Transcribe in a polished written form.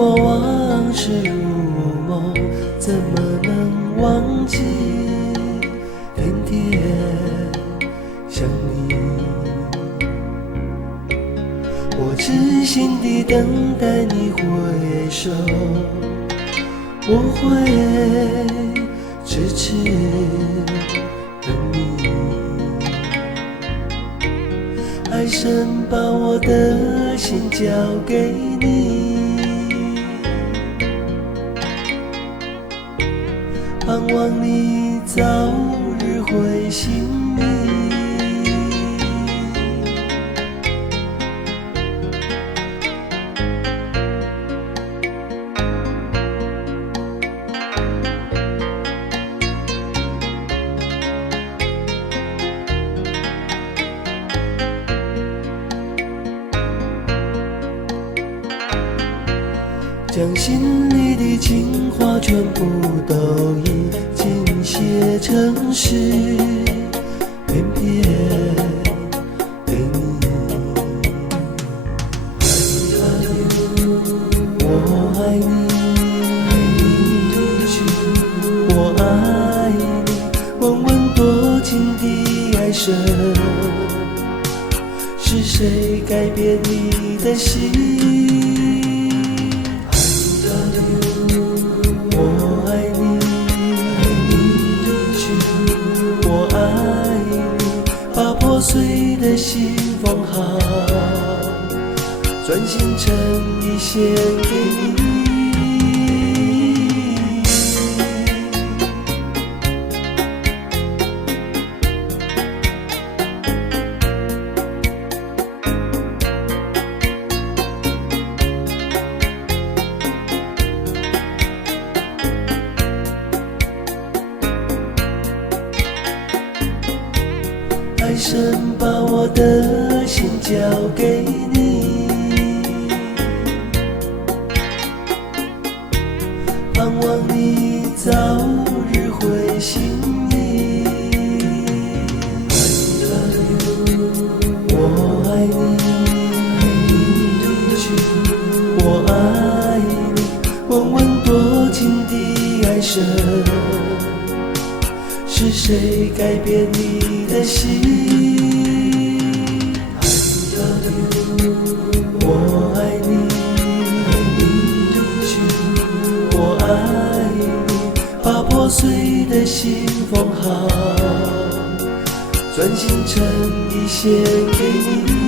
过往事如梦，怎么能忘记？天天想你，我痴心地等待你回首，我会痴痴等你。爱神把我的心交给你，盼望你早日会醒你。将心里的情话全部都已经写成诗，偏偏对你。我爱你，我爱你，问问多情的爱神，是谁改变你的心？我爱你，我爱你，把破碎的心缝好，专心诚意献给你。爱神把我的心交给你，盼望你早日会醒你。我爱你，我爱你，问问多情的爱神，是谁改变你的心？我爱你，我爱你，把破碎的心缝好，专心诚意献给你。